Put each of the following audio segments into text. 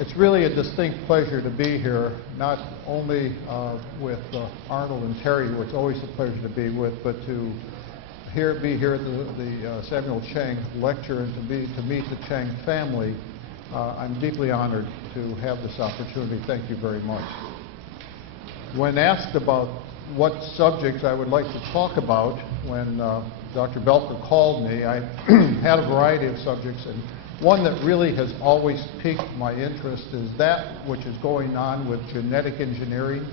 It's really a distinct pleasure to be here, not only with Arnold and Terry, who it's always a pleasure to be with, but to be here at the Samuel Chang lecture and to meet the Chang family. I'm deeply honored to have this opportunity. Thank you very much. When asked about what subjects I would like to talk about, when Dr. Belker called me, I had a variety of subjects, and one that really has always piqued my interest is that which is going on with genetic engineering,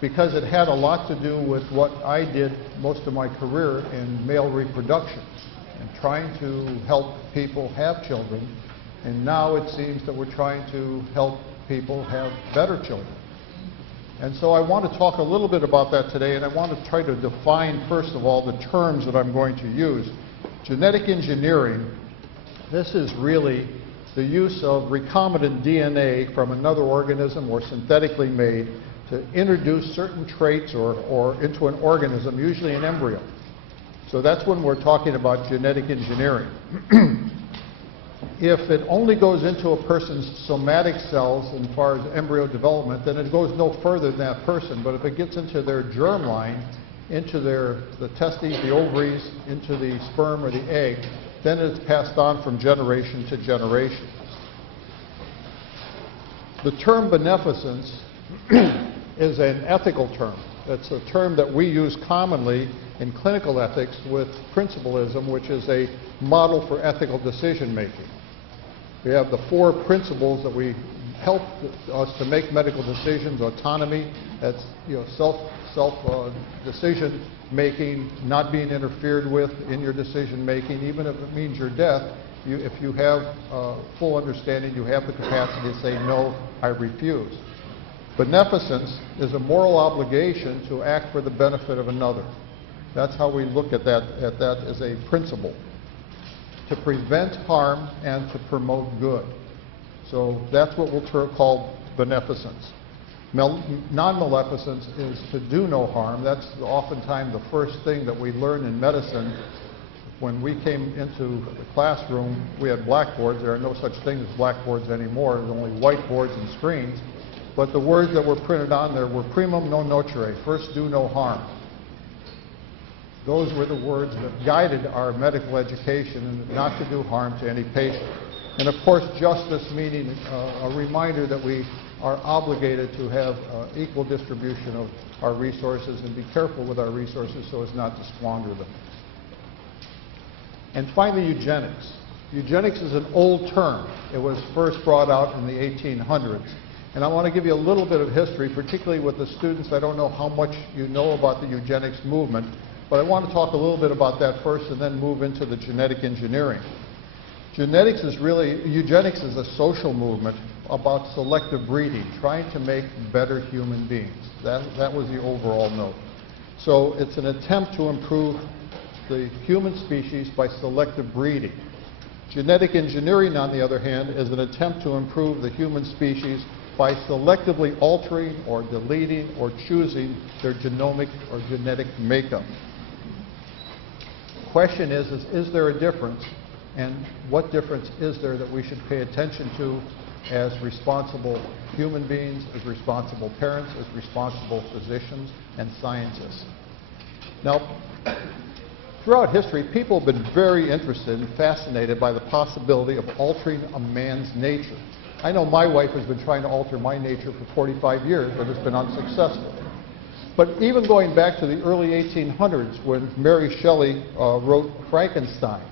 because it had a lot to do with what I did most of my career in male reproduction and trying to help people have children. And now it seems that we're trying to help people have better children. And so I want to talk a little bit about that today, and I want to try to define, first of all, the terms that I'm going to use. Genetic engineering, this is really the use of recombinant DNA from another organism or synthetically made to introduce certain traits or into an organism, usually an embryo. So that's when we're talking about genetic engineering. If it only goes into a person's somatic cells as far as embryo development, then it goes no further than that person. But if it gets into their germline, into the testes, the ovaries, into the sperm or the egg, then it's passed on from generation to generation. The term beneficence is an ethical term. It's a term that we use commonly in clinical ethics with principalism, which is a model for ethical decision making. We have the four principles that we help us to make medical decisions: autonomy, that's self decision making, not being interfered with in your decision making, even if it means your death. If you have full understanding, you have the capacity to say, no, I refuse. Beneficence is a moral obligation to act for the benefit of another. That's how we look at that as a principle. To prevent harm and to promote good. So that's what we'll call beneficence. Non-maleficence is to do no harm. That's oftentimes the first thing that we learn in medicine. When we came into the classroom, we had blackboards. There are no such things as blackboards anymore. There's only whiteboards and screens. But the words that were printed on there were primum non nocere, first do no harm. Those were the words that guided our medical education, and not to do harm to any patient. And of course, justice, meaning a reminder that we are obligated to have equal distribution of our resources and be careful with our resources so as not to squander them. And finally, eugenics. Eugenics is an old term. It was first brought out in the 1800s. And I want to give you a little bit of history, particularly with the students. I don't know how much you know about the eugenics movement, but I want to talk a little bit about that first and then move into the genetic engineering. Eugenics is a social movement about selective breeding, trying to make better human beings. That was the overall note. So it's an attempt to improve the human species by selective breeding. Genetic engineering, on the other hand, is an attempt to improve the human species by selectively altering or deleting or choosing their genomic or genetic makeup. The question is there a difference? And what difference is there that we should pay attention to as responsible human beings, as responsible parents, as responsible physicians and scientists? Now, throughout history, people have been very interested and fascinated by the possibility of altering a man's nature. I know my wife has been trying to alter my nature for 45 years, but it's been unsuccessful. But even going back to the early 1800s, when Mary Shelley wrote Frankenstein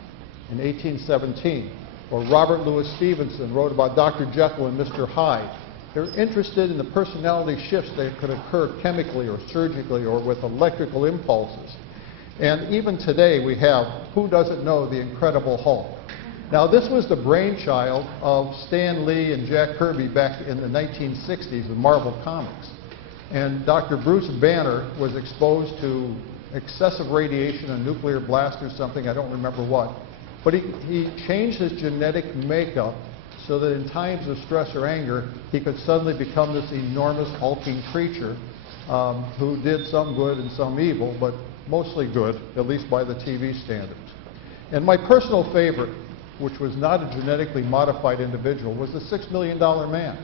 in 1817, or Robert Louis Stevenson wrote about Dr. Jekyll and Mr. Hyde, they're interested in the personality shifts that could occur chemically or surgically or with electrical impulses. And even today we have, who doesn't know the Incredible Hulk? Now, this was the brainchild of Stan Lee and Jack Kirby back in the 1960s with Marvel Comics. And Dr. Bruce Banner was exposed to excessive radiation, a nuclear blast or something, I don't remember what. But he changed his genetic makeup so that in times of stress or anger, he could suddenly become this enormous hulking creature who did some good and some evil, but mostly good, at least by the TV standards. And my personal favorite which was not a genetically modified individual, was the $6 million man.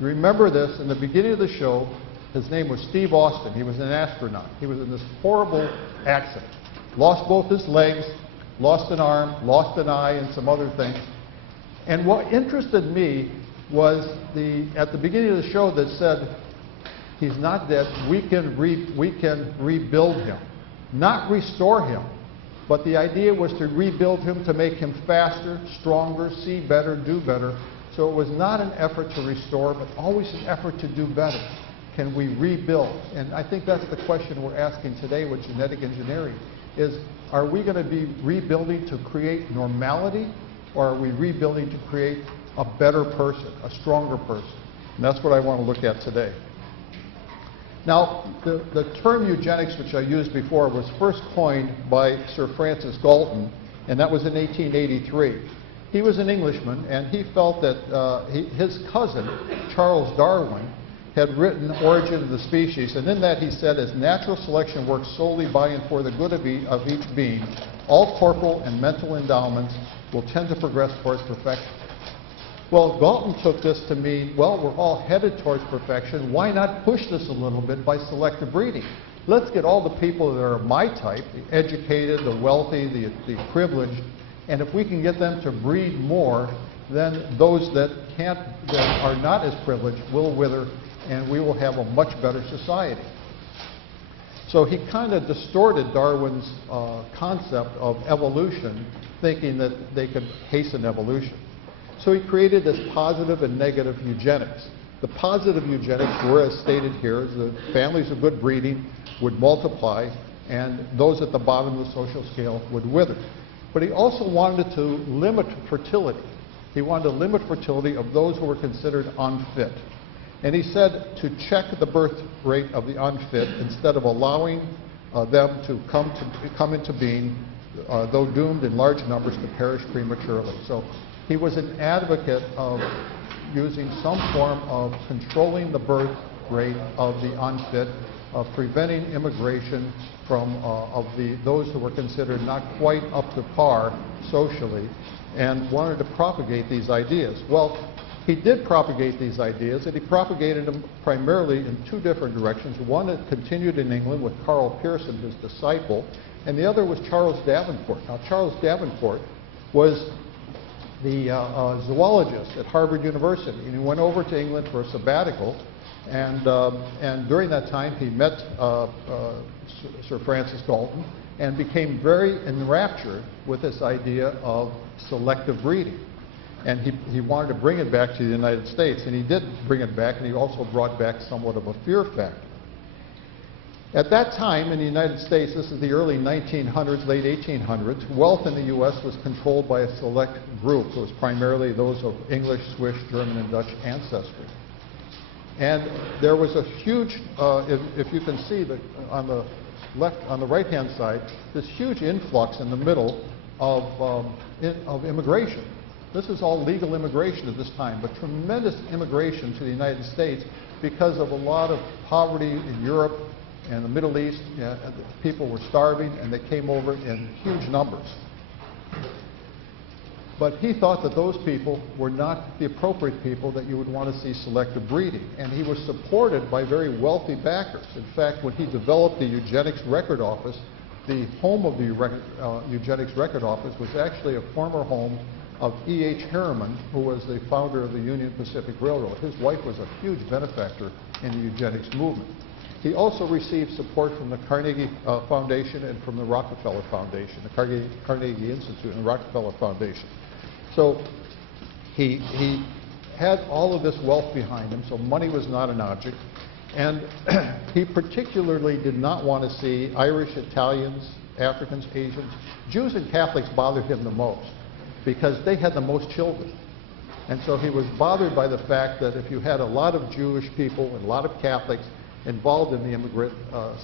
You remember this, in the beginning of the show, his name was Steve Austin. He was an astronaut. He was in this horrible accident. Lost both his legs, lost an arm, lost an eye, and some other things. And what interested me was at the beginning of the show that said, he's not dead, we can rebuild him. Not restore him, but the idea was to rebuild him, to make him faster, stronger, see better, do better. So it was not an effort to restore, but always an effort to do better. Can we rebuild? And I think that's the question we're asking today with genetic engineering, is are we going to be rebuilding to create normality, or are we rebuilding to create a better person, a stronger person? And that's what I want to look at today. Now, the term eugenics, which I used before, was first coined by Sir Francis Galton, and that was in 1883. He was an Englishman, and he felt that his cousin, Charles Darwin, had written Origin of the Species, and in that he said, as natural selection works solely by and for the good of each being, all corporal and mental endowments will tend to progress towards perfection. Well, Galton took this to mean, well, we're all headed towards perfection. Why not push this a little bit by selective breeding? Let's get all the people that are my type, the educated, the wealthy, the privileged, and if we can get them to breed more, then those that are not as privileged will wither, and we will have a much better society. So he kind of distorted Darwin's concept of evolution, thinking that they could hasten evolution. So he created this positive and negative eugenics. The positive eugenics were, as stated here, the families of good breeding would multiply, and those at the bottom of the social scale would wither. But he also wanted to limit fertility. He wanted to limit fertility of those who were considered unfit. And he said to check the birth rate of the unfit instead of allowing them to come into being, though doomed in large numbers to perish prematurely. So he was an advocate of using some form of controlling the birth rate of the unfit, of preventing immigration from those who were considered not quite up to par socially, and wanted to propagate these ideas. Well, he did propagate these ideas, and he propagated them primarily in two different directions. One that continued in England with Carl Pearson, his disciple, and the other was Charles Davenport. Now, Charles Davenport was the zoologist at Harvard University, and he went over to England for a sabbatical, and during that time he met Sir Francis Galton and became very enraptured with this idea of selective breeding. And he wanted to bring it back to the United States, and he did bring it back, and he also brought back somewhat of a fear factor. At that time in the United States, this is the early 1900s, late 1800s, wealth in the U.S. was controlled by a select group. It was primarily those of English, Swiss, German, and Dutch ancestry. And there was a huge, if you can see on the right-hand side, this huge influx in the middle of immigration. This is all legal immigration at this time, but tremendous immigration to the United States because of a lot of poverty in Europe and the Middle East. People were starving, and they came over in huge numbers. But he thought that those people were not the appropriate people that you would want to see selective breeding. And he was supported by very wealthy backers. In fact, when he developed the Eugenics Record Office, the home of the Eugenics Record Office was actually a former home of E.H. Harriman, who was the founder of the Union Pacific Railroad. His wife was a huge benefactor in the eugenics movement. He also received support from the Carnegie Foundation and from the Rockefeller Foundation, the Carnegie Institute and Rockefeller Foundation. So he had all of this wealth behind him, so money was not an object. And he particularly did not want to see Irish, Italians, Africans, Asians. Jews and Catholics bothered him the most because they had the most children. And so he was bothered by the fact that if you had a lot of Jewish people and a lot of Catholics involved in the immigrant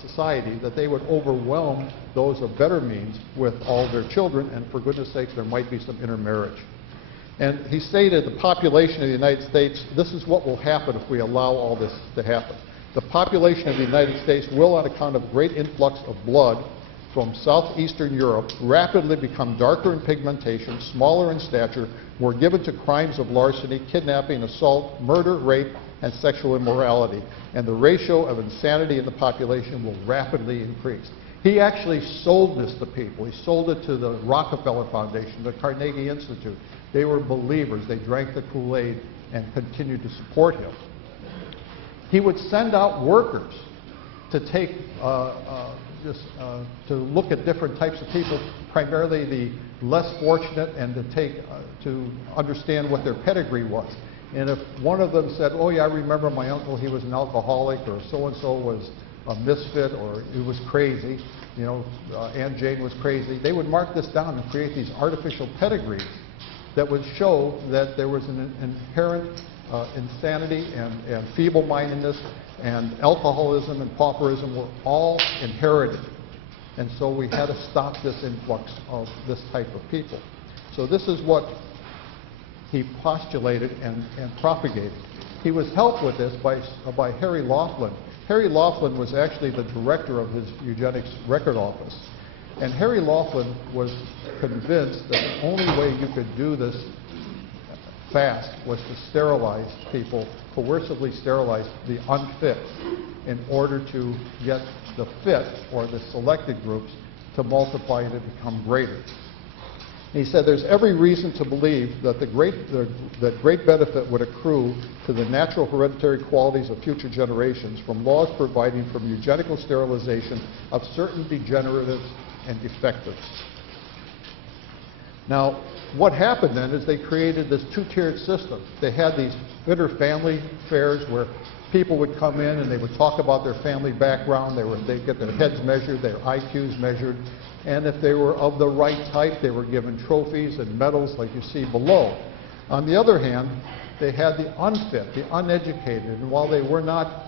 society, that they would overwhelm those of better means with all their children, and for goodness sakes, there might be some intermarriage. And he stated the population of the United States, this is what will happen if we allow all this to happen. The population of the United States will, on account of great influx of blood, from southeastern Europe rapidly become darker in pigmentation, smaller in stature, were given to crimes of larceny, kidnapping, assault, murder, rape, and sexual immorality. And the ratio of insanity in the population will rapidly increase. He actually sold this to people. He sold it to the Rockefeller Foundation, the Carnegie Institute. They were believers. They drank the Kool-Aid and continued to support him. He would send out workers to take, to look at different types of people, primarily the less fortunate, and to understand what their pedigree was. And if one of them said, oh yeah, I remember my uncle, he was an alcoholic, or so-and-so was a misfit, or he was crazy, you know, Aunt Jane was crazy, they would mark this down and create these artificial pedigrees that would show that there was an inherent insanity and feeble-mindedness, and alcoholism and pauperism were all inherited. And so we had to stop this influx of this type of people. So this is what he postulated and propagated. He was helped with this by Harry Laughlin. Harry Laughlin was actually the director of his eugenics record office. And Harry Laughlin was convinced that the only way you could do this fast was to sterilize people, coercively sterilize the unfit, in order to get the fit, or the selected groups, to multiply and to become greater. He said there's every reason to believe that great benefit would accrue to the natural hereditary qualities of future generations from laws providing for eugenical sterilization of certain degeneratives and defectives. Now, what happened then is they created this two-tiered system. They had these inter-family fairs where people would come in and they would talk about their family background. They'd get their heads measured, their IQs measured, and if they were of the right type, they were given trophies and medals like you see below. On the other hand, they had the unfit, the uneducated, and while they were not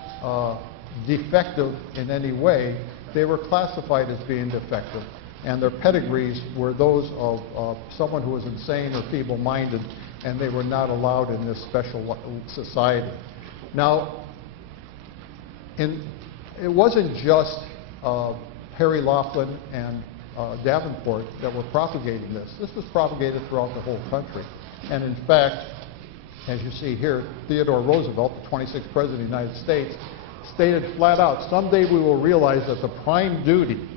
defective in any way, they were classified as being defective, and their pedigrees were those of someone who was insane or feeble-minded, and they were not allowed in this special society. Now, it wasn't just Harry Laughlin and Davenport that were propagating this. This was propagated throughout the whole country. And in fact, as you see here, Theodore Roosevelt, the 26th President of the United States, stated flat out, someday we will realize that the prime duty,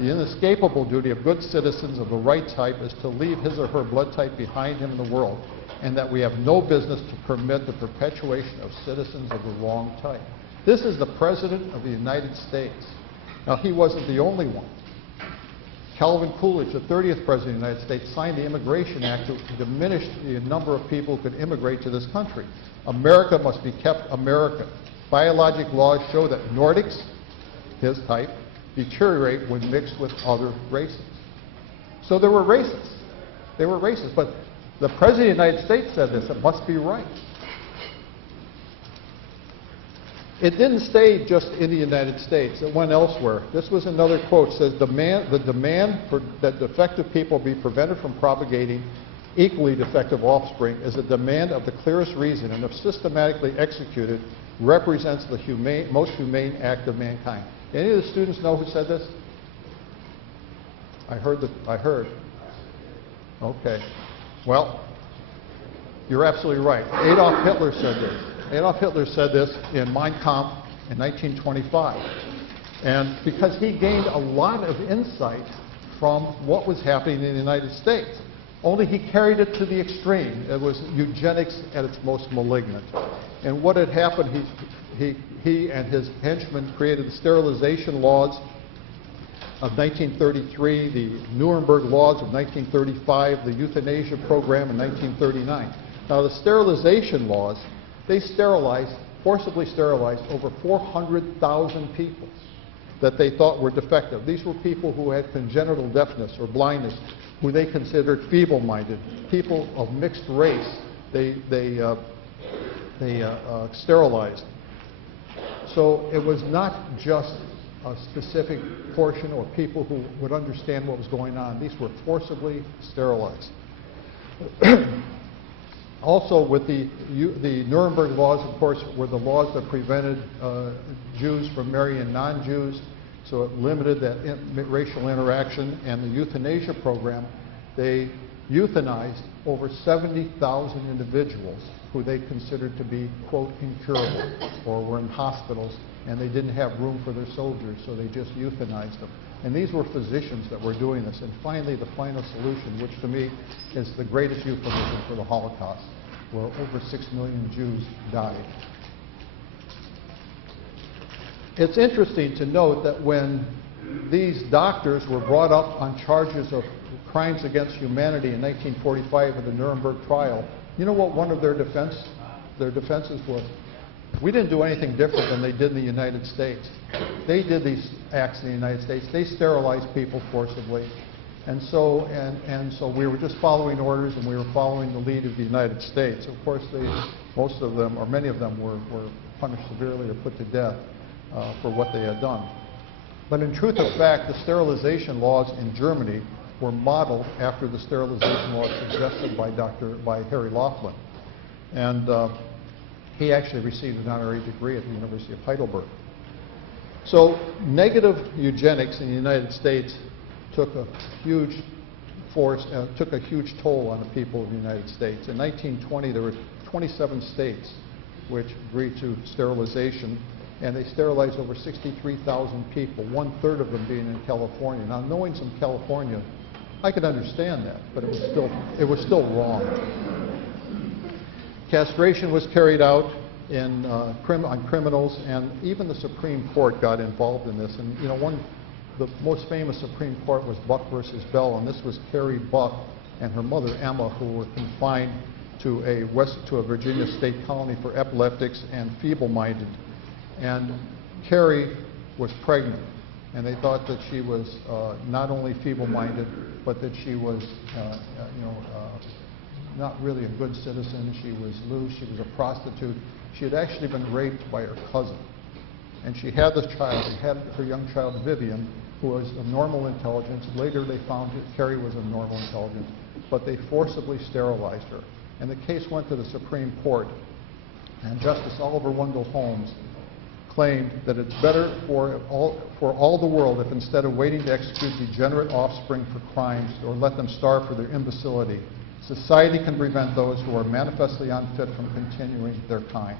the inescapable duty of good citizens of the right type is to leave his or her blood type behind him in the world, and that we have no business to permit the perpetuation of citizens of the wrong type. This is the President of the United States. Now, he wasn't the only one. Calvin Coolidge, the 30th President of the United States, signed the Immigration Act to diminish the number of people who could immigrate to this country. America must be kept American. Biologic laws show that Nordics, his type, deteriorate when mixed with other races. So there were racists. They were racist. But the President of the United States said this. It must be right. It didn't stay just in the United States. It went elsewhere. This was another quote. It says, the demand for that defective people be prevented from propagating equally defective offspring is a demand of the clearest reason, and if systematically executed, represents the most humane act of mankind. Any of the students know who said this? I heard. Okay. Well, you're absolutely right. Adolf Hitler said this. Adolf Hitler said this in Mein Kampf in 1925. And because he gained a lot of insight from what was happening in the United States. Only he carried it to the extreme. It was eugenics at its most malignant. And what had happened, he and his henchmen created the sterilization laws of 1933, the Nuremberg laws of 1935, the euthanasia program in 1939. Now, the sterilization laws, they forcibly sterilized over 400,000 people that they thought were defective. These were people who had congenital deafness or blindness, who they considered feeble-minded, people of mixed race. They sterilized. So it was not just a specific portion or people who would understand what was going on. These were forcibly sterilized. Also, with the Nuremberg laws, of course, were the laws that prevented Jews from marrying non-Jews. So it limited that racial interaction. And the euthanasia program, they euthanized over 70,000 individuals who they considered to be, quote, incurable, or were in hospitals, and they didn't have room for their soldiers, so they just euthanized them. And these were physicians that were doing this. And finally, the final solution, which to me is the greatest euphemism for the Holocaust, where over 6 million Jews died. It's interesting to note that when these doctors were brought up on charges of crimes against humanity in 1945 at the Nuremberg trial, you know what one of their defenses was? We didn't do anything different than they did in the United States. They did these acts in the United States. They sterilized people forcibly. And so we were just following orders, and we were following the lead of the United States. Of course, most of them, or many of them, were punished severely or put to death for what they had done. But in truth of fact, the sterilization laws in Germany were modeled after the sterilization laws suggested by Harry Laughlin. And he actually received an honorary degree at the University of Heidelberg. So negative eugenics in the United States took a huge toll on the people of the United States. In 1920, there were 27 states which agreed to sterilization, and they sterilized over 63,000 people, 1/3 of them being in California. Now, knowing some California, I could understand that, but it was still wrong. Castration was carried out on criminals, and even the Supreme Court got involved in this. And you know, the most famous Supreme Court was Buck versus Bell, and this was Carrie Buck and her mother Emma, who were confined to a Virginia state colony for epileptics and feeble-minded. And Carrie was pregnant, and they thought that she was not only feeble-minded, but that she was, not really a good citizen. She was loose. She was a prostitute. She had actually been raped by her cousin. And she had this child. She had her young child, Vivian, who was of normal intelligence. Later they found that Carrie was of normal intelligence, but they forcibly sterilized her. And the case went to the Supreme Court, and Justice Oliver Wendell Holmes claimed that it's better for all the world if instead of waiting to execute degenerate offspring for crimes or let them starve for their imbecility, society can prevent those who are manifestly unfit from continuing their kind.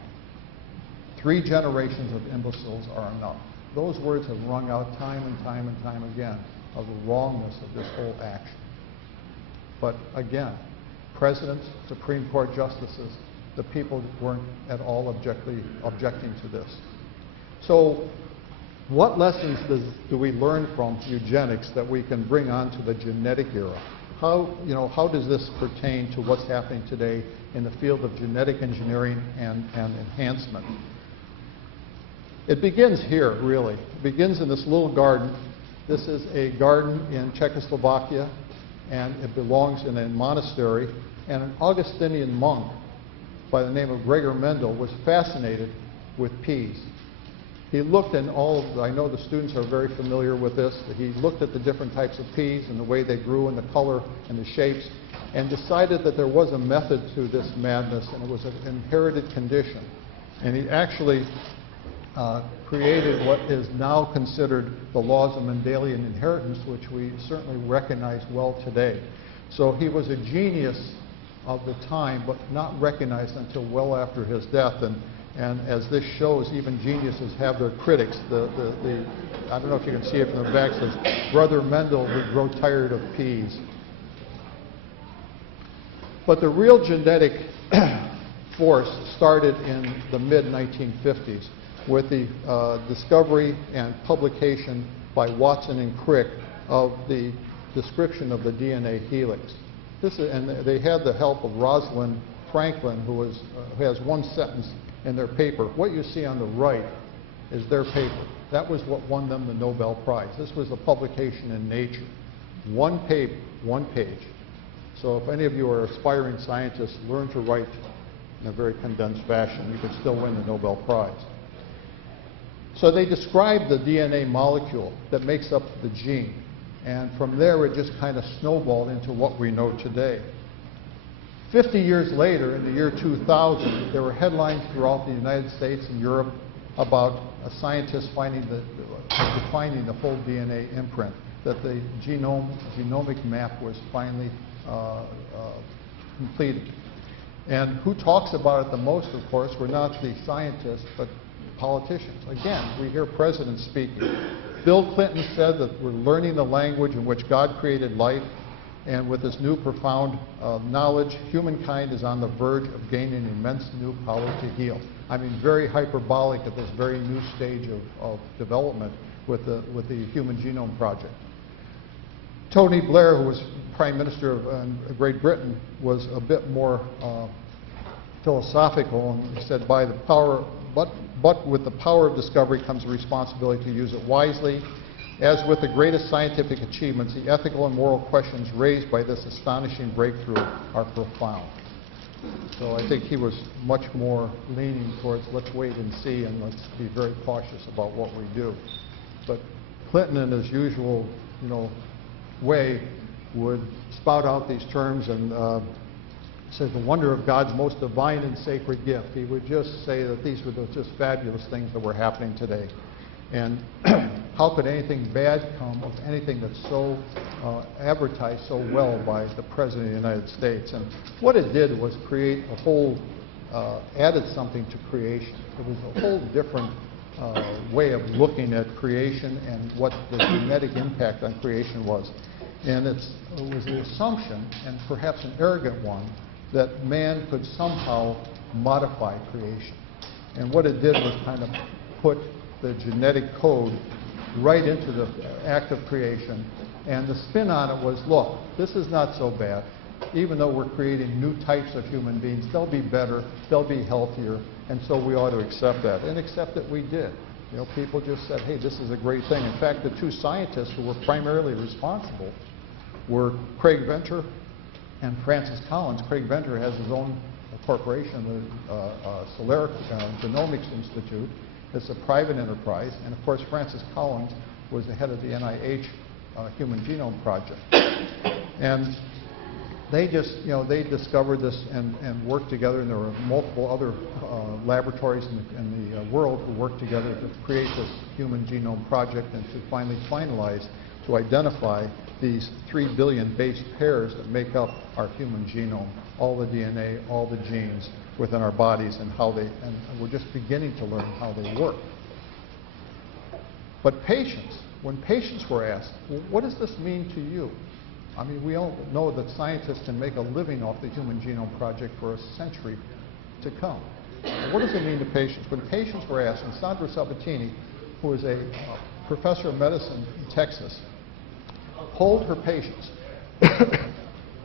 3 generations of imbeciles are enough. Those words have rung out time and time and time again of the wrongness of this whole action. But again, presidents, Supreme Court justices, the people weren't at all objecting to this. So what lessons do we learn from eugenics that we can bring on to the genetic era? How does this pertain to what's happening today in the field of genetic engineering and enhancement? It begins here, really. It begins in this little garden. This is a garden in Czechoslovakia, and it belongs in a monastery. And an Augustinian monk by the name of Gregor Mendel was fascinated with peas. He looked in I know the students are very familiar with this, but he looked at the different types of peas and the way they grew and the color and the shapes, and decided that there was a method to this madness, and it was an inherited condition. And he actually created what is now considered the laws of Mendelian inheritance, which we certainly recognize well today. So he was a genius of the time, but not recognized until well after his death. And as this shows, even geniuses have their critics. I don't know if you can see it from the back, it says, Brother Mendel would grow tired of peas. But the real genetic force started in the mid-1950s with the discovery and publication by Watson and Crick of the description of the DNA helix. And they had the help of Rosalind Franklin, who has one sentence in their paper. What you see on the right is their paper. That was what won them the Nobel Prize. This was a publication in Nature. One paper, one page. So if any of you are aspiring scientists, learn to write in a very condensed fashion. You could still win the Nobel Prize. So they described the DNA molecule that makes up the gene. And from there, it just kind of snowballed into what we know today. 50 years later, in the year 2000, there were headlines throughout the United States and Europe about a scientist defining the whole DNA imprint, that the genomic map was finally completed. And who talks about it the most, of course, were not the scientists, but politicians. Again, we hear presidents speaking. Bill Clinton said that we're learning the language in which God created life, and with this new profound knowledge, humankind is on the verge of gaining immense new power to heal. I mean, very hyperbolic at this very new stage of development with the Human Genome Project. Tony Blair, who was Prime Minister of Great Britain, was a bit more philosophical, and he said, by the power, but with the power of discovery comes the responsibility to use it wisely. As with the greatest scientific achievements, the ethical and moral questions raised by this astonishing breakthrough are profound. So I think he was much more leaning towards let's wait and see and let's be very cautious about what we do. But Clinton, in his usual, way, would spout out these terms and says the wonder of God's most divine and sacred gift. He would just say that these were just fabulous things that were happening today. And how could anything bad come of anything that's so advertised so well by the President of the United States? And what it did was create a whole, added something to creation. It was a whole different way of looking at creation and what the genetic impact on creation was. And it was the assumption, and perhaps an arrogant one, that man could somehow modify creation. And what it did was kind of put the genetic code right into the act of creation. And the spin on it was, look, this is not so bad. Even though we're creating new types of human beings, they'll be better, they'll be healthier, and so we ought to accept that. And accept that we did. People just said, hey, this is a great thing. In fact, the two scientists who were primarily responsible were Craig Venter and Francis Collins. Craig Venter has his own corporation, the Solaric Genomics Institute. It's a private enterprise. And of course, Francis Collins was the head of the NIH Human Genome Project. And they just, they discovered this and worked together, and there were multiple other laboratories in the world who worked together to create this Human Genome Project and to finally finalize, to identify these 3 billion base pairs that make up our human genome, all the DNA, all the genes within our bodies, and how they, and we're just beginning to learn how they work. But patients, when patients were asked, well, what does this mean to you? I mean, we all know that scientists can make a living off the Human Genome Project for a century to come. What does it mean to patients? When patients were asked, and Sandra Sabatini, who is a professor of medicine in Texas, polled her patients.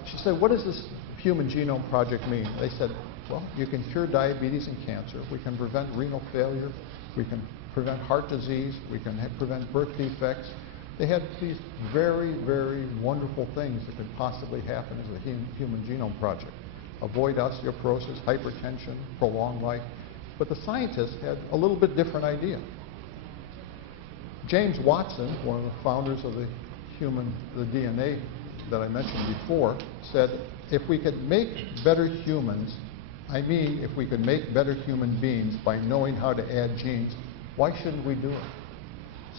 She said, what does this Human Genome Project mean? They said, well, you can cure diabetes and cancer. We can prevent renal failure. We can prevent heart disease. We can prevent birth defects. They had these very, very wonderful things that could possibly happen as a Human Genome Project. Avoid osteoporosis, hypertension, prolong life. But the scientists had a little bit different idea. James Watson, one of the founders of the DNA that I mentioned before, said, if we could make better humans, I mean if we could make better human beings by knowing how to add genes, why shouldn't we do it?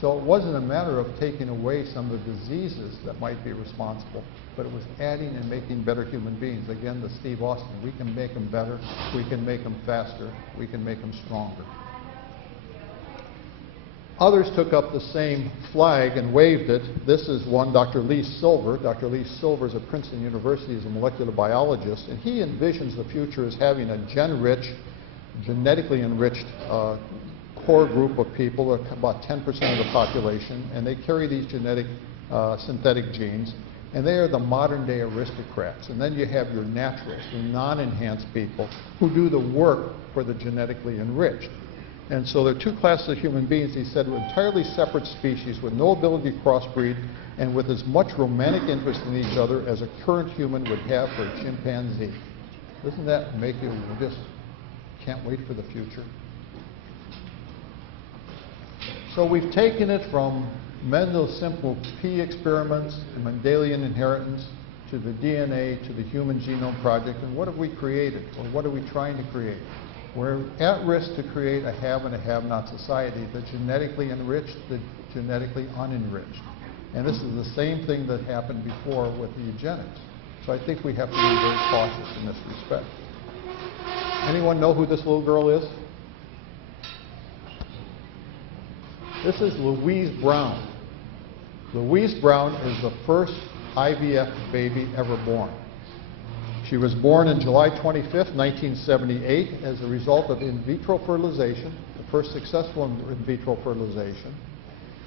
So it wasn't a matter of taking away some of the diseases that might be responsible, but it was adding and making better human beings. Again, the Steve Austin, we can make them better, we can make them faster, we can make them stronger. Others took up the same flag and waved it. This is one, Dr. Lee Silver. Dr. Lee Silver is at Princeton University, is a molecular biologist, and he envisions the future as having a gen-rich, genetically enriched core group of people, about 10% of the population, and they carry these genetic synthetic genes, and they are the modern day aristocrats. And then you have your naturals, the non-enhanced people, who do the work for the genetically enriched. And so there are two classes of human beings, he said, entirely separate species with no ability to crossbreed and with as much romantic interest in each other as a current human would have for a chimpanzee. Doesn't that make you just can't wait for the future? So we've taken it from Mendel's simple P experiments, to Mendelian inheritance, to the DNA, to the Human Genome Project, and what have we created, or what are we trying to create? We're at risk to create a have and a have-not society, the genetically enriched, the genetically unenriched. And this is the same thing that happened before with the eugenics. So I think we have to be very cautious in this respect. Anyone know who this little girl is? This is Louise Brown. Louise Brown is the first IVF baby ever born. She was born on July 25th, 1978, as a result of in vitro fertilization, the first successful in vitro fertilization.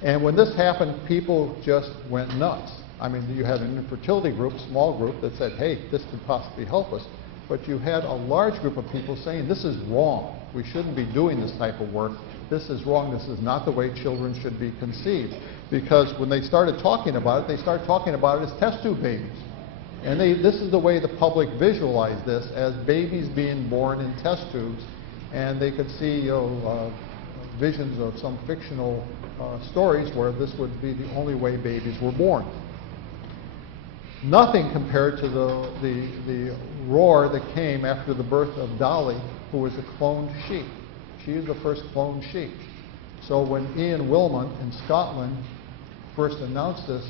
And when this happened, people just went nuts. I mean, you had an infertility group, small group, that said, hey, this could possibly help us. But you had a large group of people saying, this is wrong. We shouldn't be doing this type of work. This is wrong. This is not the way children should be conceived. Because when they started talking about it, they started talking about it as test tube babies. And this is the way the public visualized this, as babies being born in test tubes. And they could see visions of some fictional stories where this would be the only way babies were born. Nothing compared to the roar that came after the birth of Dolly, who was a cloned sheep. She is the first cloned sheep. So when Ian Wilmot in Scotland first announced this,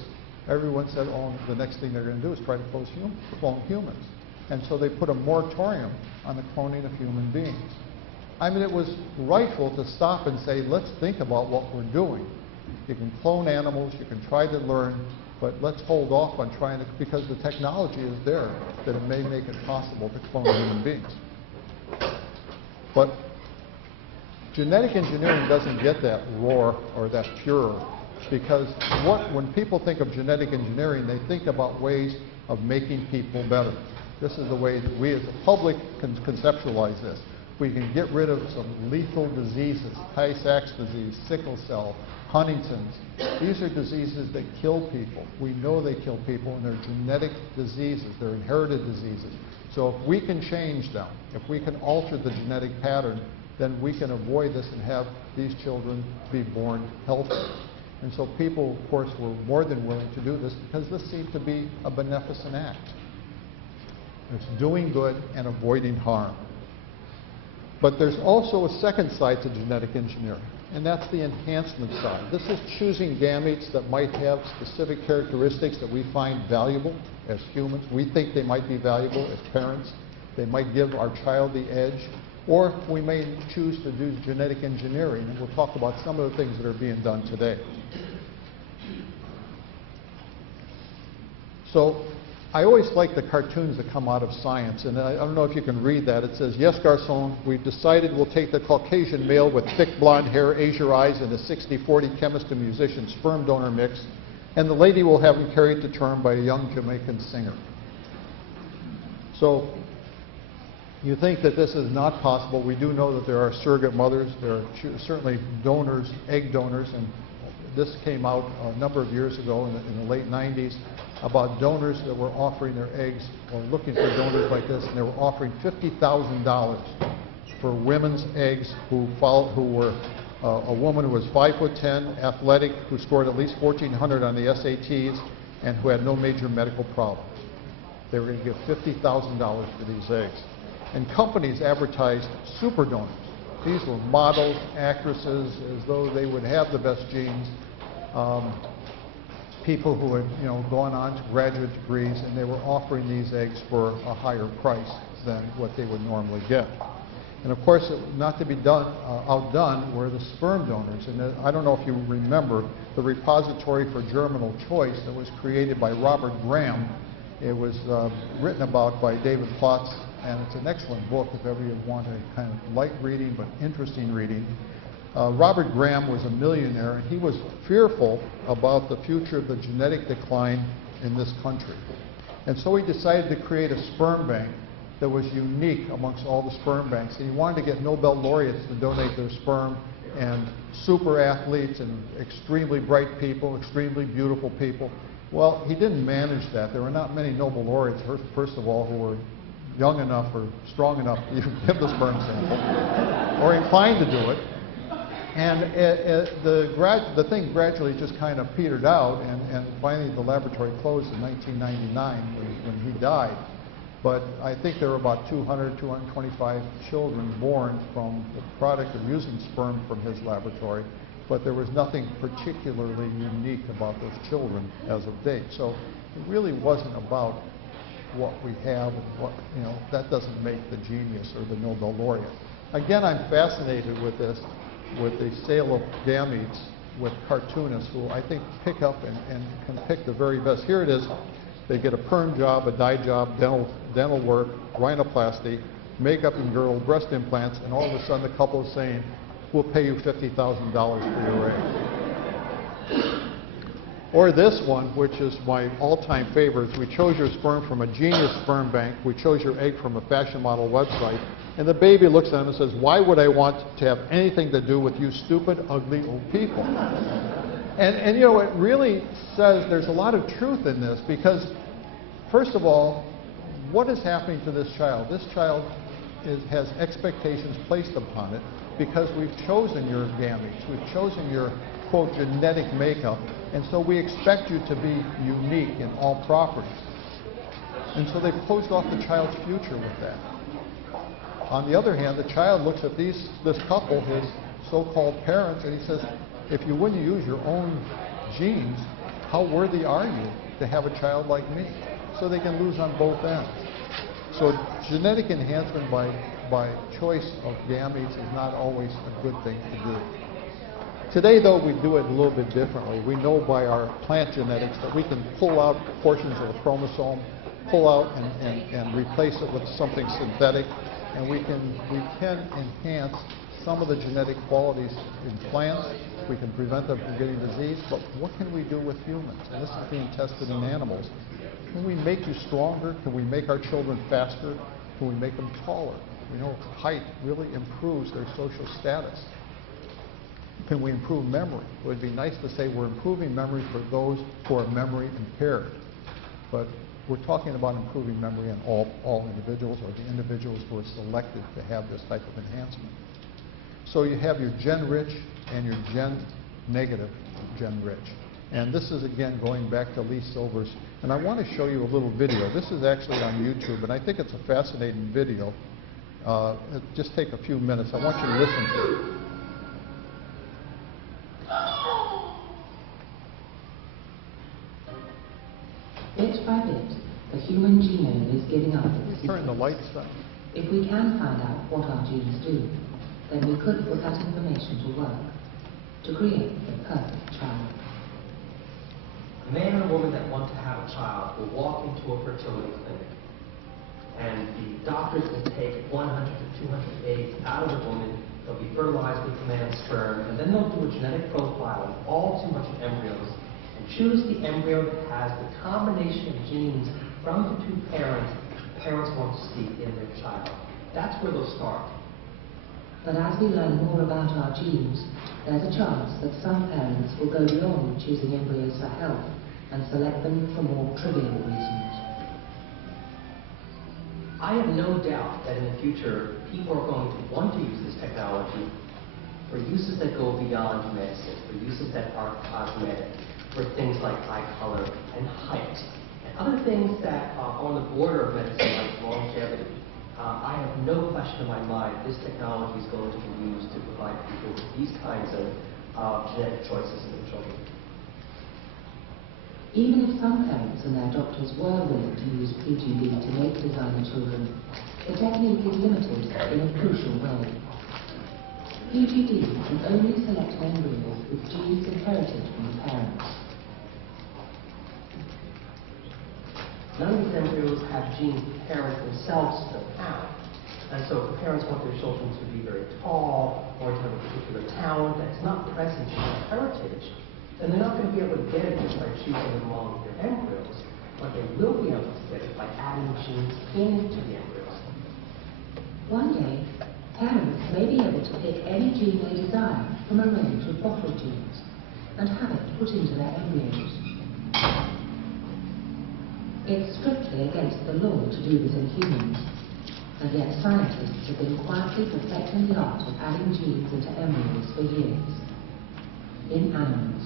everyone said, oh, the next thing they're going to do is try to clone humans. And so they put a moratorium on the cloning of human beings. I mean, it was rightful to stop and say, let's think about what we're doing. You can clone animals, you can try to learn, but let's hold off on trying to, because the technology is there, that it may make it possible to clone human beings. But genetic engineering doesn't get that roar or that furor, because when people think of genetic engineering, they think about ways of making people better. This is the way that we as a public can conceptualize this. We can get rid of some lethal diseases, Tay-Sachs disease, sickle cell, Huntington's. These are diseases that kill people. We know they kill people, and they're genetic diseases. They're inherited diseases. So if we can change them, if we can alter the genetic pattern, then we can avoid this and have these children be born healthy. And so people, of course, were more than willing to do this because this seemed to be a beneficent act. It's doing good and avoiding harm. But there's also a second side to genetic engineering, and that's the enhancement side. This is choosing gametes that might have specific characteristics that we find valuable as humans. We think they might be valuable as parents. They might give our child the edge. Or we may choose to do genetic engineering, and we'll talk about some of the things that are being done today. So I always like the cartoons that come out of science, and I don't know if you can read that. It says, yes, garçon, we've decided we'll take the Caucasian male with thick blonde hair, azure eyes, and a 60-40 chemist and musician sperm donor mix, and the lady will have him carried to term by a young Jamaican singer. So you think that this is not possible. We do know that there are surrogate mothers. There are certainly donors, egg donors, and this came out a number of years ago in the late 90s about donors that were offering their eggs or looking for donors like this, and they were offering $50,000 for women's eggs who were a woman who was 5'10", athletic, who scored at least 1,400 on the SATs, and who had no major medical problems. They were going to give $50,000 for these eggs. And companies advertised super donors. These were models, actresses, as though they would have the best genes. People who had gone on to graduate degrees, and they were offering these eggs for a higher price than what they would normally get. And of course, not to be outdone were the sperm donors. And I don't know if you remember the repository for germinal choice that was created by Robert Graham. It was written about by David Plotz, and it's an excellent book if ever you want a kind of light reading but interesting reading. Robert Graham was a millionaire, and he was fearful about the future of the genetic decline in this country. And so he decided to create a sperm bank that was unique amongst all the sperm banks. And he wanted to get Nobel laureates to donate their sperm, and super athletes and extremely bright people, extremely beautiful people. Well, he didn't manage that. There were not many Nobel laureates, first of all, who were young enough or strong enough to even give the sperm sample, or inclined to do it. And the thing gradually just kind of petered out, and finally the laboratory closed in 1999 when he died. But I think there were about 200, 225 children born from the product of using sperm from his laboratory, but there was nothing particularly unique about those children as of date. So it really wasn't about what we have and what, that doesn't make the genius or the Nobel laureate. Again, I'm fascinated with this, with the sale of gametes with cartoonists who I think pick up and can pick the very best. Here it is. They get a perm job, a dye job, dental work, rhinoplasty, makeup and girdle, breast implants, and all of a sudden the couple is saying, we'll pay you $50,000 for your egg. Or this one, which is my all-time favorite. We chose your sperm from a genius sperm bank. We chose your egg from a fashion model website. And the baby looks at him and says, why would I want to have anything to do with you stupid, ugly old people? And it really says there's a lot of truth in this because, first of all, what is happening to this child? This child has expectations placed upon it because we've chosen your gametes. We've chosen your, quote, genetic makeup, and so we expect you to be unique in all properties. And so they've closed off the child's future with that. On the other hand, the child looks at this couple, his so-called parents, and he says, if you wouldn't use your own genes, how worthy are you to have a child like me? So they can lose on both ends. So genetic enhancement by choice of gametes is not always a good thing to do. Today, though, we do it a little bit differently. We know by our plant genetics that we can pull out portions of a chromosome, pull out and replace it with something synthetic, and we can enhance some of the genetic qualities in plants. We can prevent them from getting disease, but what can we do with humans? And this is being tested in animals. Can we make you stronger? Can we make our children faster? Can we make them taller? We know height really improves their social status. Can we improve memory? It would be nice to say we're improving memory for those who are memory impaired, but we're talking about improving memory in all individuals, or the individuals who are selected to have this type of enhancement. So you have your gen-rich and your gen-negative gen-rich. And this is, again, going back to Lee Silver's. And I want to show you a little video. This is actually on YouTube, and I think it's a fascinating video. Just take a few minutes. I want you to listen to it. Bit by bit, the human genome is giving up its secrets. Turn the lights down. If we can find out what our genes do, then we could put that information to work to create the perfect child. A man or woman that want to have a child will walk into a fertility clinic, and the doctors will take 100 to 200 eggs out of the woman. They'll be fertilized with the man's sperm, and then they'll do a genetic profile of all 200 embryos and choose the embryo that has the combination of genes from the two parents want to see in their child. That's where they'll start. But as we learn more about our genes, there's a chance that some parents will go beyond choosing embryos for health and select them for more trivial reasons. I have no doubt that in the future, people are going to want to use this technology for uses that go beyond medicine, for uses that are cosmetic, for things like eye color and height, and other things that are on the border of medicine, like longevity. I have no question in my mind this technology is going to be used to provide people with these kinds of genetic choices in their children. Even if some parents and their doctors were willing to use PGD to make designer children, the technique is limited in a crucial way. PGD can only select embryos with genes inherited from the parents. None of these embryos have genes the parents themselves don't have. And so if the parents want their children to be very tall or to have a particular talent that's not present in their heritage, then they're not going to be able to get it just by choosing among their embryos. But they will be able to get it by adding genes into the embryos. One day, parents may be able to pick any gene they desire from a range of bottled genes and have it put into their embryos. It's strictly against the law to do this in humans, and yet scientists have been quietly perfecting the art of adding genes into embryos for years. In animals.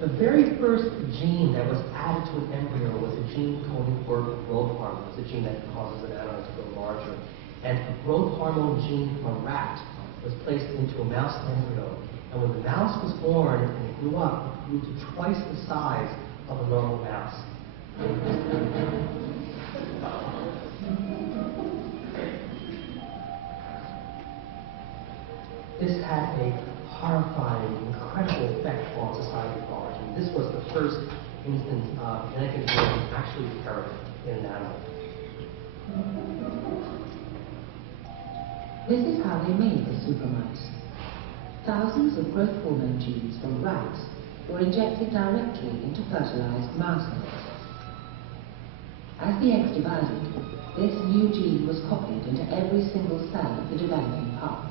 The very first gene that was added to an embryo was a gene coding for growth hormone. It's a gene that causes an animal to grow larger. And a growth hormone gene from a rat was placed into a mouse embryo. And when the mouse was born and it grew up, it grew to twice the size of a normal mouse. This had a horrifying, incredible effect on society at large. And this was the first instance of genetic engineering actually occurring in an animal. This is how they made the super mice. Thousands of growth hormone genes from rats were injected directly into fertilized mouse eggs. As the eggs divided, this new gene was copied into every single cell of the developing pup,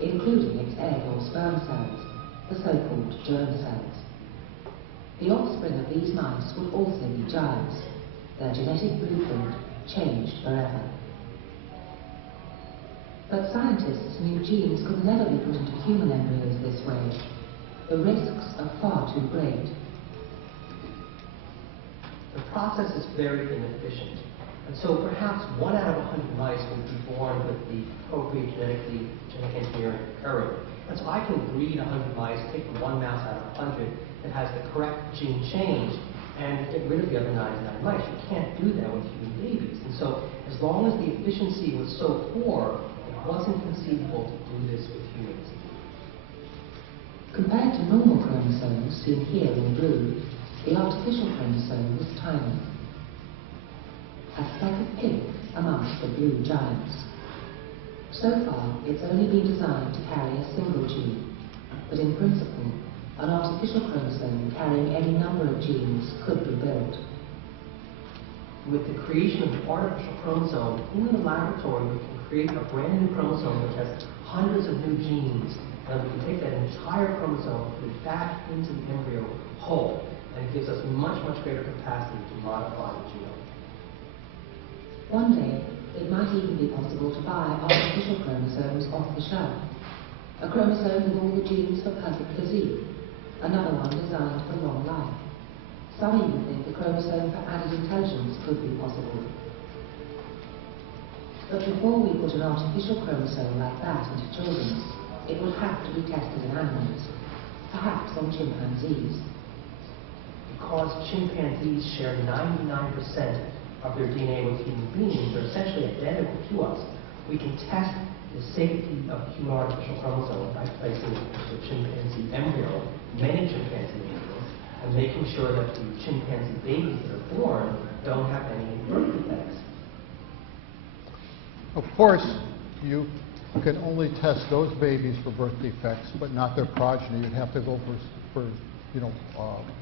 including its egg or sperm cells, the so-called germ cells. The offspring of these mice would also be giants, their genetic blueprint changed forever. But scientists knew genes could never be put into human embryos this way. The risks are far too great. The process is very inefficient. And so perhaps 1 out of 100 mice would be born with the appropriate genetic engineering occurring. And so I can breed 100 mice, take the 1 mouse out of 100 that has the correct gene change, and get rid of the other 99 mice. You can't do that with human babies. And so as long as the efficiency was so poor, it wasn't conceivable to do this with humans. Compared to normal chromosomes seen here in blue, the artificial chromosome was tiny. A speck of pink amongst the blue giants. So far, it's only been designed to carry a single gene, but in principle, an artificial chromosome carrying any number of genes could be built. With the creation of an artificial chromosome in the laboratory, we can create a brand new chromosome which has hundreds of new genes, and we can take that entire chromosome and put it back into the embryo whole, and it gives us much, much greater capacity to modify the genome. One day, it might even be possible to buy artificial chromosomes off the shelf. A chromosome with all the genes for perfect physique, another one designed for long life. Some even think the chromosome for added intelligence could be possible. But before we put an artificial chromosome like that into children, it would have to be tested in animals, perhaps on chimpanzees. Because chimpanzees share 99% of their DNA with human beings, they're essentially identical to us. We can test the safety of human artificial chromosome by placing it into a chimpanzee embryo, many chimpanzee embryos, and making sure that the chimpanzee babies that are born don't have any birth defects. Of course, you can only test those babies for birth defects, but not their progeny. You'd have to go for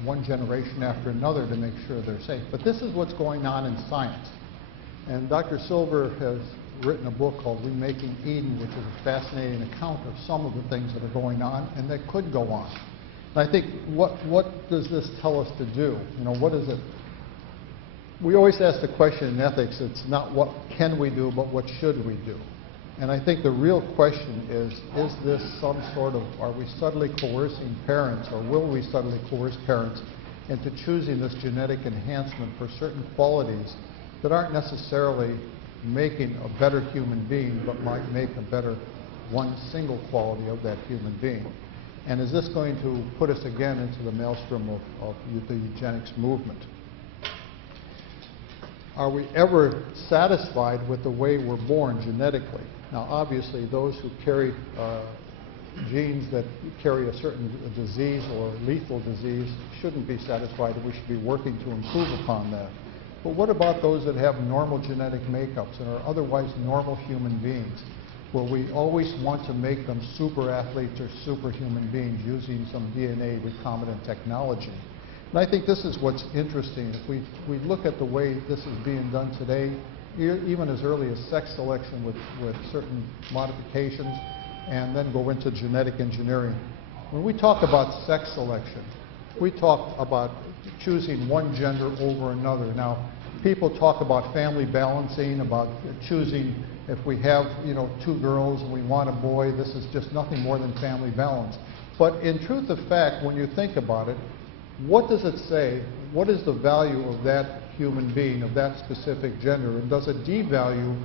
one generation after another to make sure they're safe. But this is what's going on in science. And Dr. Silver has written a book called Remaking Eden, which is a fascinating account of some of the things that are going on and that could go on. And I think, what does this tell us to do? What is it? We always ask the question in ethics, it's not what can we do, but what should we do? And I think the real question is this some sort of, are we subtly coercing parents, or will we subtly coerce parents into choosing this genetic enhancement for certain qualities that aren't necessarily making a better human being, but might make a better one single quality of that human being? And is this going to put us again into the maelstrom of the eugenics movement? Are we ever satisfied with the way we're born genetically? Now, obviously, those who carry genes that carry a certain disease or lethal disease shouldn't be satisfied, and we should be working to improve upon that. But what about those that have normal genetic makeups and are otherwise normal human beings, where we always want to make them super athletes or superhuman beings using some DNA recombinant technology? And I think this is what's interesting. If we look at the way this is being done today, even as early as sex selection with certain modifications, and then go into genetic engineering. When we talk about sex selection, we talk about choosing one gender over another. Now, people talk about family balancing, about choosing, if we have 2 girls and we want a boy, this is just nothing more than family balance. But in truth of fact, when you think about it, what does it say? What is the value of that human being, of that specific gender? And does it devalue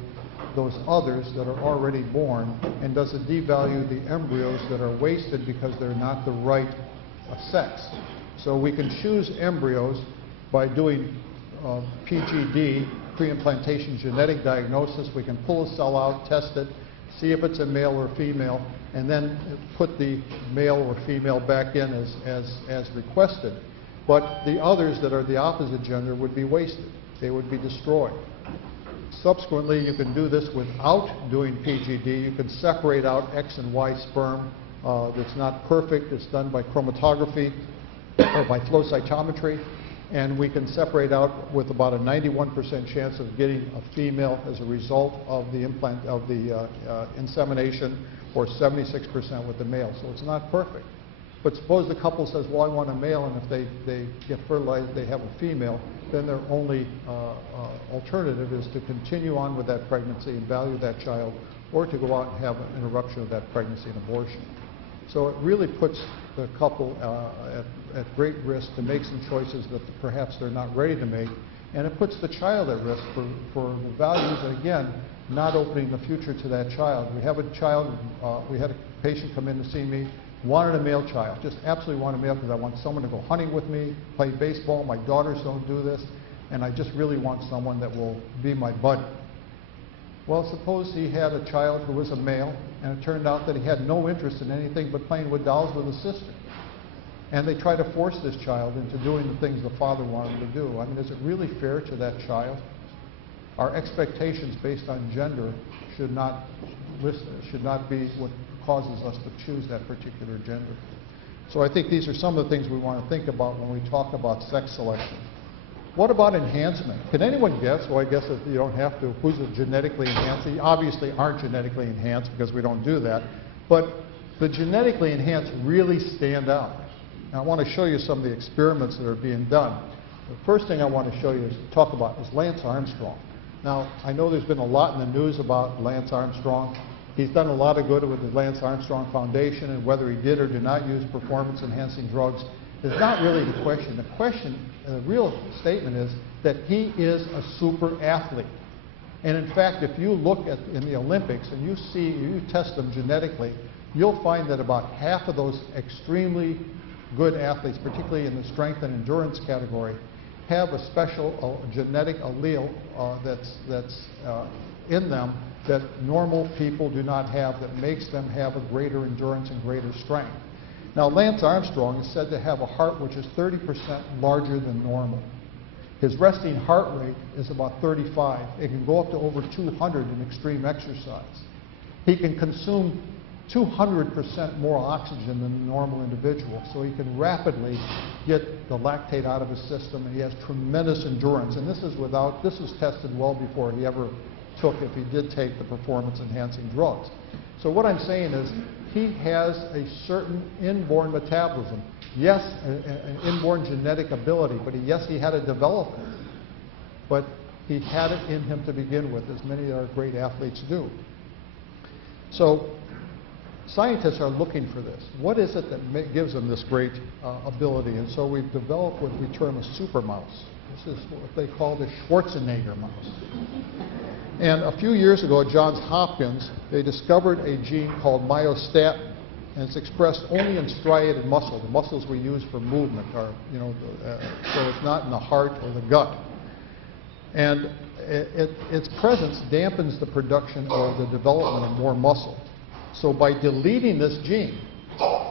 those others that are already born? And does it devalue the embryos that are wasted because they're not the right sex? So we can choose embryos by doing PGD, pre-implantation genetic diagnosis. We can pull a cell out, test it, see if it's a male or female, and then put the male or female back in as requested. But the others that are the opposite gender would be wasted. They would be destroyed. Subsequently, you can do this without doing PGD. You can separate out X and Y sperm that's not perfect. It's done by chromatography or by flow cytometry. And we can separate out with about a 91% chance of getting a female as a result of the insemination, or 76% with the male. So it's not perfect. But suppose the couple says, well, I want a male, and if they get fertilized, they have a female, then their only alternative is to continue on with that pregnancy and value that child, or to go out and have an interruption of that pregnancy and abortion. So it really puts the couple at great risk to make some choices that perhaps they're not ready to make, and it puts the child at risk for the values, and again, not opening the future to that child. We have a child, we had a patient come in to see me, wanted a male child, just absolutely wanted a male because I want someone to go hunting with me, play baseball. My daughters don't do this, and I just really want someone that will be my buddy. Well, suppose he had a child who was a male, and it turned out that he had no interest in anything but playing with dolls with his sister. And they try to force this child into doing the things the father wanted him to do. I mean, is it really fair to that child? Our expectations based on gender should not be what causes us to choose that particular gender. So I think these are some of the things we want to think about when we talk about sex selection. What about enhancement? Can anyone guess? Well, I guess if you don't have to. Who's genetically enhanced? They obviously aren't genetically enhanced because we don't do that. But the genetically enhanced really stand out. Now, I want to show you some of the experiments that are being done. The first thing I want to show you is talk about is Lance Armstrong. Now, I know there's been a lot in the news about Lance Armstrong. He's done a lot of good with the Lance Armstrong Foundation, and whether he did or did not use performance-enhancing drugs is not really the question. The question, the real statement is that he is a super athlete. And in fact, if you look at in the Olympics and you test them genetically, you'll find that about half of those extremely good athletes, particularly in the strength and endurance category, have a special genetic allele that's in them that normal people do not have, that makes them have a greater endurance and greater strength. Now, Lance Armstrong is said to have a heart which is 30% larger than normal. His resting heart rate is about 35. It can go up to over 200 in extreme exercise. He can consume 200% more oxygen than a normal individual, so he can rapidly get the lactate out of his system, and he has tremendous endurance. And this was tested well before he ever took, if he did take the performance-enhancing drugs. So what I'm saying is he has a certain inborn metabolism. Yes, an inborn genetic ability, but yes, he had to develop it. But he had it in him to begin with, as many of our great athletes do. So scientists are looking for this. What is it that gives them this great ability? And so we've developed what we term a super mouse. This is what they call the Schwarzenegger mouse. And a few years ago at Johns Hopkins, they discovered a gene called myostatin, and it's expressed only in striated muscle. The muscles we use for movement are, so it's not in the heart or the gut. And its presence dampens the production or the development of more muscle. So by deleting this gene,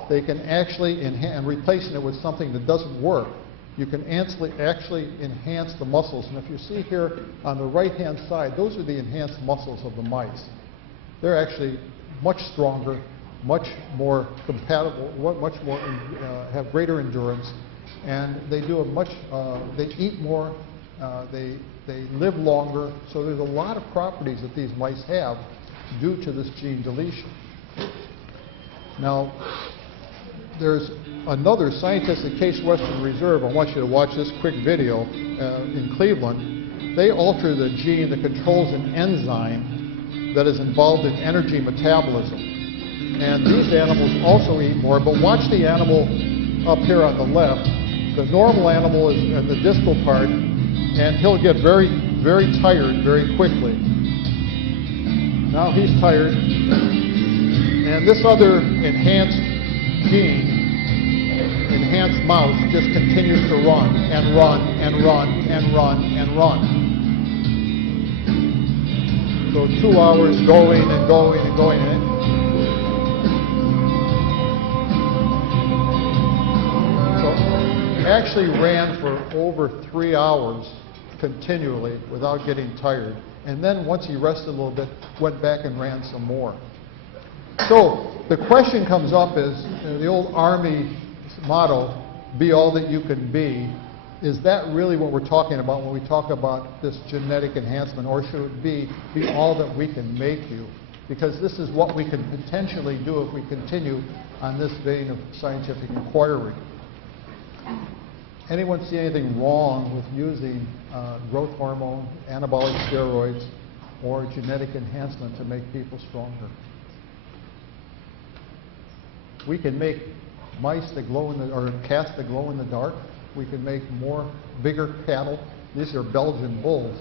they can actually and replacing it with something that doesn't work, you can actually enhance the muscles. And if you see here on the right-hand side, those are the enhanced muscles of the mice. They're actually much stronger, much more compatible, much more have greater endurance, and they do they eat more, they live longer. So there's a lot of properties that these mice have due to this gene deletion. Now, there's another scientist at Case Western Reserve. I want you to watch this quick video in Cleveland. They alter the gene that controls an enzyme that is involved in energy metabolism. And these animals also eat more, but watch the animal up here on the left. the normal animal is in the distal part, and he'll get very, very tired very quickly. Now he's tired, and this other enhanced gene, enhanced mouse, just continues to run and run and run and run and run. So 2 hours going and going and going. So he actually ran for over 3 hours continually without getting tired. And then once he rested a little bit, went back and ran some more. So the question comes up is, the old Army motto, be all that you can be, is that really what we're talking about when we talk about this genetic enhancement, or should it be all that we can make you? Because this is what we can potentially do if we continue on this vein of scientific inquiry. Anyone see anything wrong with using growth hormone, anabolic steroids, or genetic enhancement to make people stronger? We can make mice that glow in the, or cats that glow in the dark. We can make bigger cattle. These are Belgian bulls.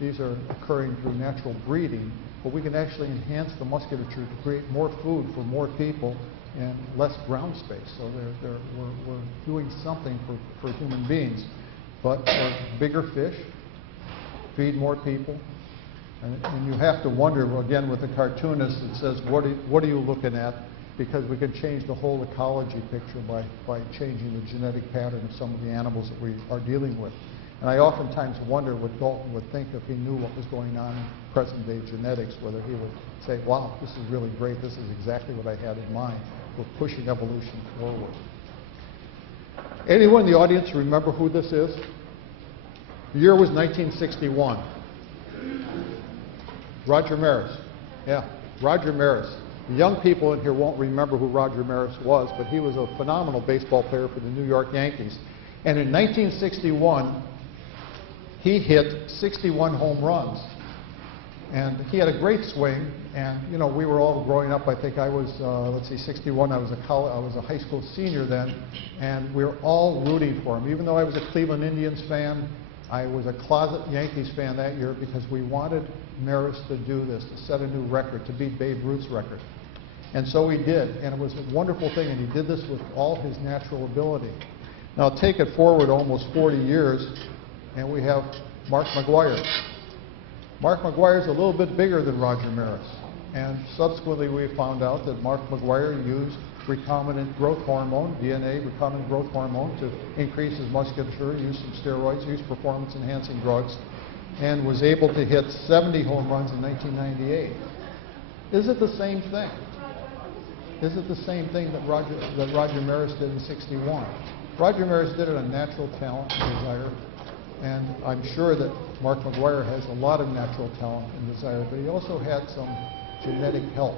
These are occurring through natural breeding, but we can actually enhance the musculature to create more food for more people and less ground space. So we're doing something for human beings. But bigger fish, feed more people, and you have to wonder, well, again, with the cartoonist, it says, what are you looking at? Because we can change the whole ecology picture by changing the genetic pattern of some of the animals that we are dealing with. And I oftentimes wonder what Dalton would think if he knew what was going on in present-day genetics, whether he would say, wow, this is really great, this is exactly what I had in mind. We're pushing evolution forward. Anyone in the audience remember who this is? The year was 1961. Roger Maris. Yeah, Roger Maris. The young people in here won't remember who Roger Maris was, but he was a phenomenal baseball player for the New York Yankees. And in 1961, he hit 61 home runs. And he had a great swing, and you know, we were all growing up. I think I was, 61. I was a high school senior then, and we were all rooting for him. Even though I was a Cleveland Indians fan, I was a closet Yankees fan that year because we wanted Maris to do this, to set a new record, to beat Babe Ruth's record. And so he did, and it was a wonderful thing, and he did this with all his natural ability. Now take it forward almost 40 years, and we have Mark McGwire. Mark McGwire is a little bit bigger than Roger Maris, and subsequently we found out that Mark McGwire used recombinant growth hormone, DNA recombinant growth hormone, to increase his musculature, used some steroids, used performance-enhancing drugs, and was able to hit 70 home runs in 1998. Is it the same thing? Is it the same thing that Roger Maris did in 61? Roger Maris did it on natural talent and desire, and I'm sure that Mark McGwire has a lot of natural talent and desire, but he also had some genetic help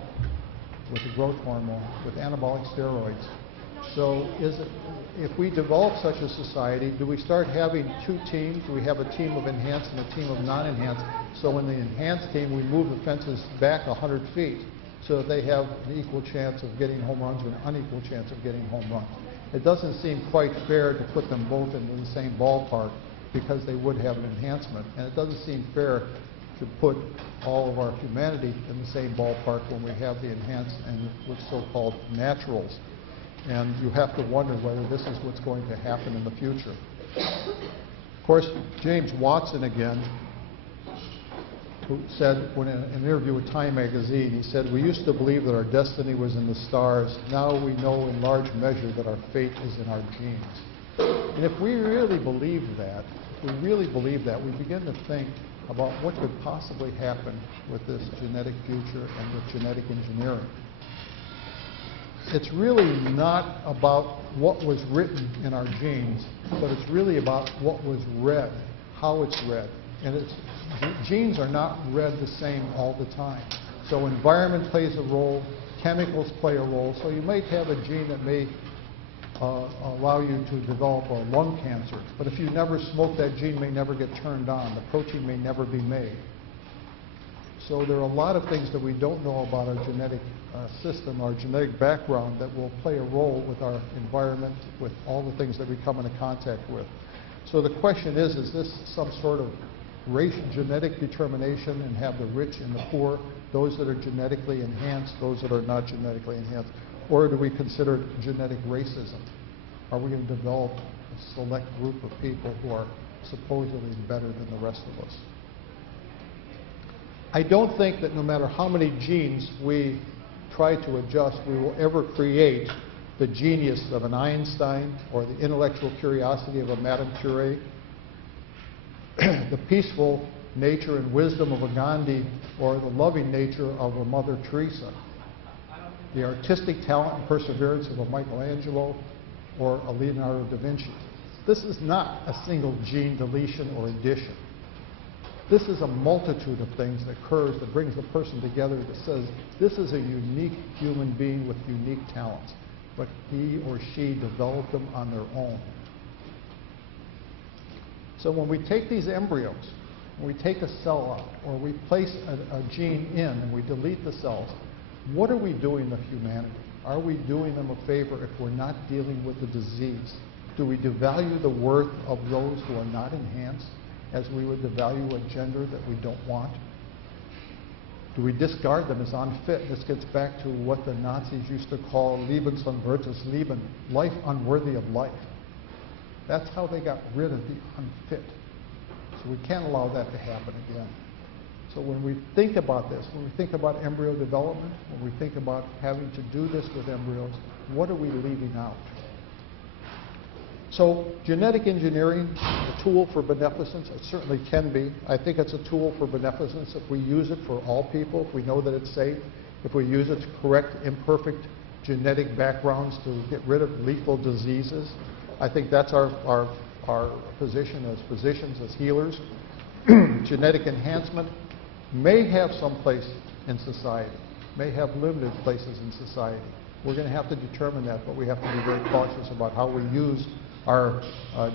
with the growth hormone, with anabolic steroids. So if we develop such a society, do we start having two teams? Do we have a team of enhanced and a team of non-enhanced? So in the enhanced team, we move the fences back 100 feet so that they have an equal chance of getting home runs or an unequal chance of getting home runs. It doesn't seem quite fair to put them both in the same ballpark because they would have an enhancement. And it doesn't seem fair to put all of our humanity in the same ballpark when we have the enhanced and what's so-called naturals. And you have to wonder whether this is what's going to happen in the future. Of course, James Watson again, who said, when in an interview with Time magazine, he said, we used to believe that our destiny was in the stars. Now we know in large measure that our fate is in our genes. And if we really believe that, we begin to think about what could possibly happen with this genetic future and with genetic engineering. It's really not about what was written in our genes, but it's really about what was read, how it's read. And genes are not read the same all the time. So environment plays a role, chemicals play a role. So you might have a gene that may allow you to develop a lung cancer, but if you never smoke, that gene may never get turned on. The protein may never be made. So there are a lot of things that we don't know about our genetic system, our genetic background, that will play a role with our environment, with all the things that we come into contact with. So the question is this some sort of genetic determination, and have the rich and the poor, those that are genetically enhanced, those that are not genetically enhanced? Or do we consider genetic racism? Are we going to develop a select group of people who are supposedly better than the rest of us? I don't think that no matter how many genes we try to adjust, we will ever create the genius of an Einstein or the intellectual curiosity of a Madame Curie, the peaceful nature and wisdom of a Gandhi, or the loving nature of a Mother Teresa, the artistic talent and perseverance of a Michelangelo or a Leonardo da Vinci. This is not a single gene deletion or addition. This is a multitude of things that occurs that brings the person together, that says this is a unique human being with unique talents, but he or she developed them on their own. So when we take these embryos, when we take a cell out, or we place a gene in and we delete the cells, what are we doing to humanity? Are we doing them a favor if we're not dealing with the disease? Do we devalue the worth of those who are not enhanced as we would devalue a gender that we don't want? Do we discard them as unfit? This gets back to what the Nazis used to call Lebensunwertes Leben, life unworthy of life. That's how they got rid of the unfit. So we can't allow that to happen again. So when we think about this, when we think about embryo development, when we think about having to do this with embryos, what are we leaving out? So genetic engineering, a tool for beneficence, it certainly can be. I think it's a tool for beneficence if we use it for all people, if we know that it's safe, if we use it to correct imperfect genetic backgrounds to get rid of lethal diseases. I think that's our position as physicians, as healers. Genetic enhancement may have some place in society, may have limited places in society. We're going to have to determine that, but we have to be very cautious about how we use our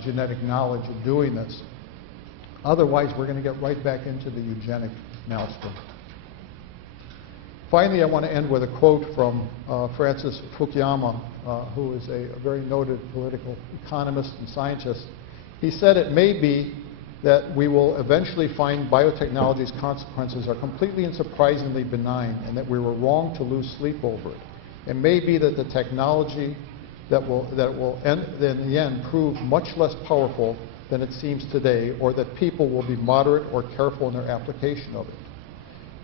genetic knowledge in doing this. Otherwise, we're going to get right back into the eugenic maelstrom. Finally, I want to end with a quote from Francis Fukuyama, who is a very noted political economist and scientist. He said, "It may be that we will eventually find biotechnology's consequences are completely and surprisingly benign, and that we were wrong to lose sleep over it. It may be that the technology that will in the end prove much less powerful than it seems today, or that people will be moderate or careful in their application of it.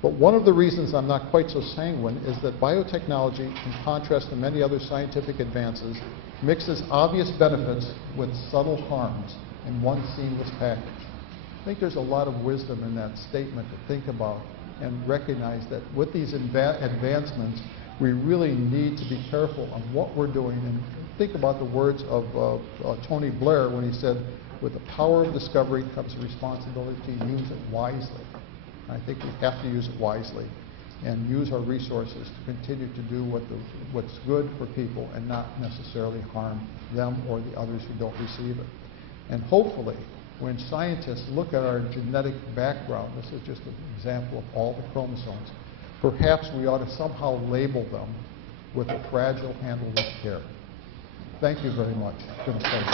But one of the reasons I'm not quite so sanguine is that biotechnology, in contrast to many other scientific advances, mixes obvious benefits with subtle harms in one seamless package." I think there's a lot of wisdom in that statement to think about and recognize that with these advancements, we really need to be careful on what we're doing, and think about the words of Tony Blair when he said, "With the power of discovery comes the responsibility to use it wisely." I think we have to use it wisely and use our resources to continue to do what's good for people and not necessarily harm them or the others who don't receive it. And hopefully, when scientists look at our genetic background, this is just an example of all the chromosomes, perhaps we ought to somehow label them with a fragile, handle with care. Thank you very much. It's been a pleasure.